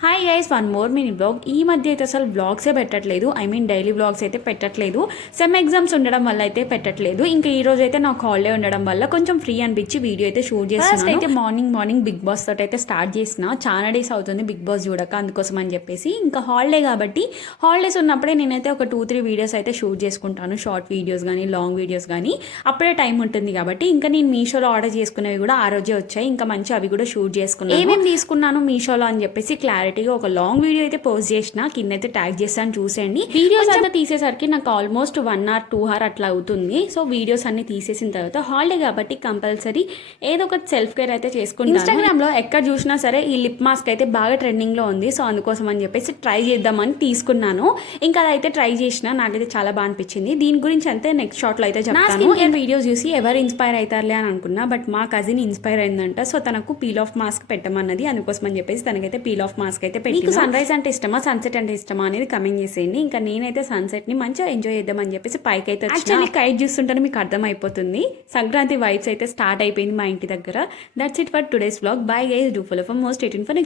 Hi guys, one more mini blog. ఈ మధ్య అయితే అసలు బ్లాగ్సే పెట్టట్లేదు. డైలీ బ్లాగ్స్ అయితే పెట్టట్లేదు. సెమ్ ఎగ్జామ్స్ ఉండడం వల్ల అయితే పెట్టట్లేదు. ఇంకా ఈ రోజు అయితే నాకు హాలిడే ఉండడం వల్ల కొంచెం ఫ్రీ అనిపించి వీడియో అయితే షూట్ చేస్తున్నాను. అయితే మార్నింగ్ బిగ్ బాస్ తోటి అయితే స్టార్ట్ చేసిన. చాలా డేస్ అవుతుంది బిగ్ బాస్ చూడక, అందుకోసం అని చెప్పేసి ఇంకా హాలిడే కాబట్టి హాలిడేస్ ఉన్నప్పుడే నేనైతే ఒక 2-3 వీడియోస్ అయితే షూట్ చేసుకుంటాను. షార్ట్ వీడియోస్ కానీ లాంగ్ వీడియోస్ కానీ అప్పుడే టైం ఉంటుంది కాబట్టి. ఇంకా నేను మీషోలో ఆర్డర్ చేసుకునేవి కూడా ఆ రోజే వచ్చాయి. ఇంకా మంచి అవి కూడా షూట్ చేసుకున్నాను. ఏమేమి తీసుకున్నాను మీషోలో అని చెప్పేసి క్లారిటీగా ఒక లాంగ్ వీడియో అయితే పోస్ట్ చేసిన, కింద అయితే ట్యాగ్ చేస్తాను చూసేయండి. వీడియోస్ అంతా తీసేసరికి నాకు ఆల్మోస్ట్ 1 hour 2 hour అట్లా అవుతుంది. సో వీడియోస్ అన్ని తీసేసిన తర్వాత హాలిడే కాబట్టి కంపల్సరీ ఏదో ఒక సెల్ఫ్ కేర్ అయితే చేసుకుంటాను. ఇన్స్టాగ్రామ్ లో ఎక్కడ చూసినా సరే ఈ లిప్ మాస్క్ అయితే బాగా ట్రెండింగ్ లో ఉంది. సో అందుకోసం అని చెప్పేసి ట్రై చేద్దామని తీసుకున్నాను. ఇంకా అదైతే ట్రై చేసిన, నాకైతే చాలా బాగా అనిపించింది. దీని గురించి అంతే నెక్స్ట్ షాట్ లో అయితే చెప్తాను. నేను వీడియోస్ చూసి ఎవరు ఇన్స్పైర్ అవుతారులే అని అనుకున్నా, బట్ మా కజిన్ ఇన్స్పైర్ అయిందంట. సో తనకు పీల్ ఆఫ్ మాస్క్ పెట్టమన్నది, అందుకోసం అని చెప్పేసి తనకైతే పీల్ ఆఫ్ మాస్క్ అయితే పెట్టి. మీకు సన్ రైజ్ అంటే ఇష్టమా, సన్సెట్ అంటే ఇష్టమా అనేది కమెంట్ చేసేయండి. ఇంకా నేనైతే సన్సెట్ ని మంచిగా ఎంజాయ్ చేద్దామని చెప్పేసి పైకి అయితే యాక్చువల్లీ కైట్ చూస్తుంటే మీకు అర్థమైపోతుంది. సంక్రాంతి వైబ్స్ అయితే స్టార్ట్ అయిపోయింది మా ఇంటి దగ్గర. That's it for today's vlog. Bye guys, do follow for more stay tuned for next